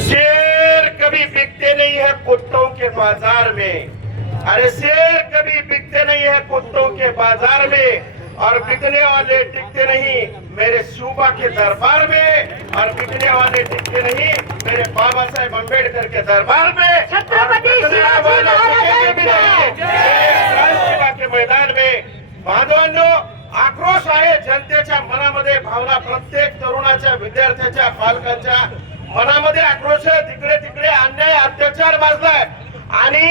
शेर कभी बिकते नहीं है कुत्तों के बाजार में। अरे शेर कभी बिकते नहीं है कुत्तों के बाजार में, और बिकने वाले टिकते नहीं मेरे सूबा के दरबार में, और बिकने वाले टिकते नहीं मेरे बाबा साहेब अम्बेडकर के दरबार में, छत्रपति शिवाजी महाराज भी नहीं राजसेवा के मैदान में। बांधवांनो, आक्रोश आहे जनतेच्या मनामध्ये, भावना प्रत्येक तरुणाच्या, विद्यार्थ्याच्या, पालकांच्या मनामध्ये आक्रोश आहे। तिकडे तिकडे अन्याय, अत्याचार माजलाय, आणि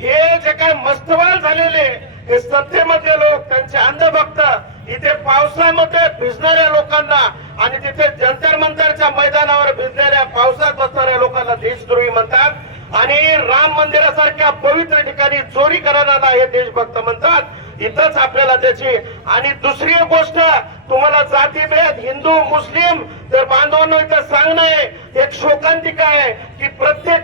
हे जे काय मस्तवाल झालेले हे सत्तेमध्ये लोक, त्यांचे अंधभक्त, इथे पावसामध्ये भिजणाऱ्या लोकांना आणि तिथे जंतर मंतरच्या मैदानावर भिजणाऱ्या, पावसात बसणाऱ्या लोकांना देशद्रोही म्हणतात, आणि राम मंदिरासारख्या पवित्र ठिकाणी चोरी करणाऱ्यांना हे देशभक्त म्हणतात। इथंच आपल्याला त्याची, आणि दुसरी गोष्ट, तुम्हाला जातीभेद, हिंदू मुस्लिम, तर बांधवांनो इथं सांगणं आहे, एक शोकांतिका आहे की प्रत्येक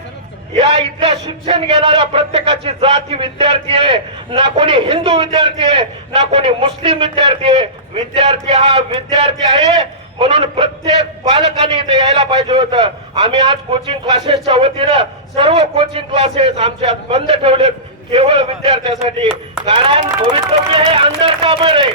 या इथल्या शिक्षण घेणाऱ्या प्रत्येकाची जाती विद्यार्थी आहे, ना कोणी हिंदू विद्यार्थी आहे, ना कोणी मुस्लिम विद्यार्थी आहे। विद्यार्थी हा विद्यार्थी आहे, म्हणून प्रत्येक पालकांनी इथे यायला पाहिजे होतं। आम्ही आज कोचिंग क्लासेसच्या वतीनं सर्व कोचिंग क्लासेस आमच्या बंद ठेवलेत केवळ विद्यार्थ्यांसाठी, कारण भवितव्य हे अंधकारमय आहे,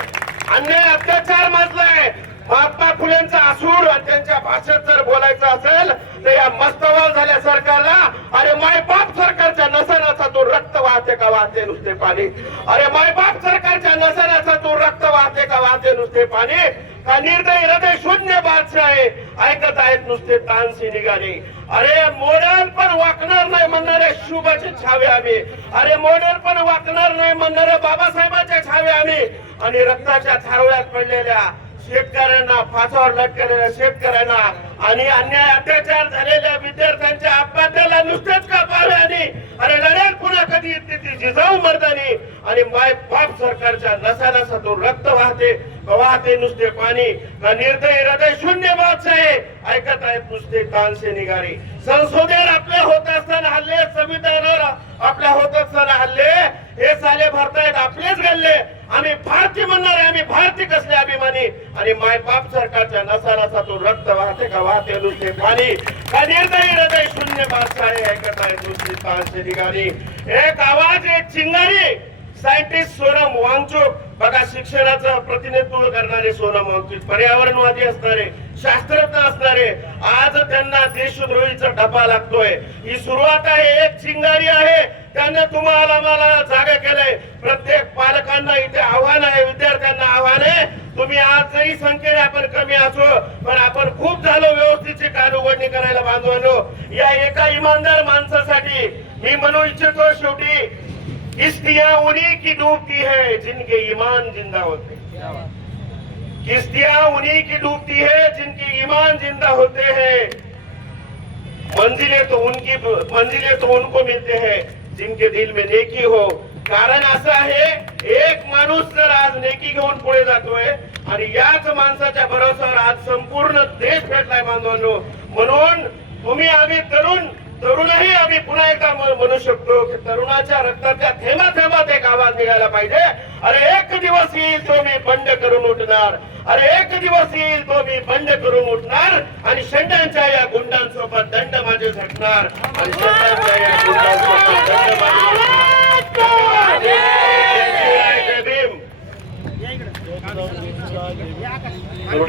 अन्याय अत्याचार माजलाय। महात्मा फुलेंचा असूड आणि त्यांच्या भाषेत जर बोलायचं असेल तर या मस्तवाल झाल्या सरकारला, अरे मायबाप सरकारच्या नसनाचा तो रक्त वाहते का वाहते नुसते पाणी, अरे मायबाप सरकारच्या नसनाचा तो रक्त वाहते का वाहते नुसते पाणी, का निर्दयी हृदय शून्य बादशाह आहे, ऐकत आहेत नुसते तानसी निघाले। अरे मोडेल पण वाकणार नाही म्हणणारे शुभाचे छावे आम्ही, अरे मोडेल पण वाकणार नाही म्हणणारे बाबासाहेबांच्या छावे आम्ही, आणि रक्ताच्या थारोळ्यात पडलेल्या शेतकऱ्यांना, फासावर लटकलेल्या शेतकऱ्यांना, आणि अन्याय अत्याचार झालेल्या विद्यार्थ्यांच्या आत्महत्याला नुसतेच का पावे, आणि अरे लढ्यात पुन्हा कधी येते ती जिजाऊ मर्दानी, आणि माय बाप सरकारच्या नसानसा तो रक्त वाहते नुसते पाणी, का निर्दयी हृदय शून्य बादशाह आहे, ऐकत आहेत नुसते तानसे निगारे। संसदेवर आपल्या होत असताना हल्ले, संविधानावर आपल्या होत असताना हल्ले, हे साले भरतायत आपलेच गल्ले। आम्ही भारतीय म्हणणार आहे, आम्ही भारतीय कसले अभिमानी, आणि माय बाप सरकारच्या नसानसा तो रक्त वाहते का वाहते नुसते पाणी, का निर्दयी हृदय शून्य बादशाह आहे, ऐकत आहेत नुसते तानसे निगारे। एक आवाज, एक चिंगारी, सायंटिस्ट सोनम वांगचुक, बघा शिक्षणाचं प्रतिनिधित्व करणारे सोनम वांगचुक, पर्यावरणवादी असणारे, शास्त्रज्ञ असणारे, आज त्यांना देशद्रोहीचा डबा लागतोय। ही सुरुवात आहे, एक चिंगारी आहे, त्यांना तुम्हाला मला जागा केलंय। प्रत्येक पालकांना इथे आव्हान आहे, विद्यार्थ्यांना आव्हान आहे, तुम्ही आज जरी संख्येने आपण कमी असो, पण आपण खूप झालो व्यवस्थितची कानउघडणी करायला बांधवांनो। या एका इमानदार माणसासाठी मी म्हणू इच्छितो, शेवटी किश्तियां उन्हीं की डूबती है जिनके ईमान जिंदा होते, किश्तियां उन्हीं की डूबती है जिनके ईमान जिंदा होते हैं, मंजिलें तो उनको मिलते हैं जिनके दिल में नेकी हो। कारण असं आहे, एक माणूस जर आज नेकी घेऊन पुढे जातोय, आणि याच माणसाच्या भरोश्यावर आज संपूर्ण देश भेटलाय बांधवांनो। म्हणून तुम्ही, आम्ही तरुणही आम्ही पुन्हा एकदा म्हणू शकतो की तरुणाच्या रक्ताच्या थेंबा थेंबात एक आवाज निघायला पाहिजे। अरे एक दिवस येईल तो मी बंड करून उठणार, अरे एक दिवस येईल तो मी बंड करून उठणार, आणि शेंडांच्या या गुंडांसोबत दंड माझे झटणार, आणि शेंडांच्या या गुंडांसोबत दंड माझे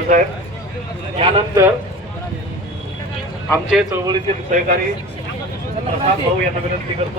साहेब। यानंतर आमचे चळवळीतील सहकारी प्रसाद भाऊ यांना विनंती करतो।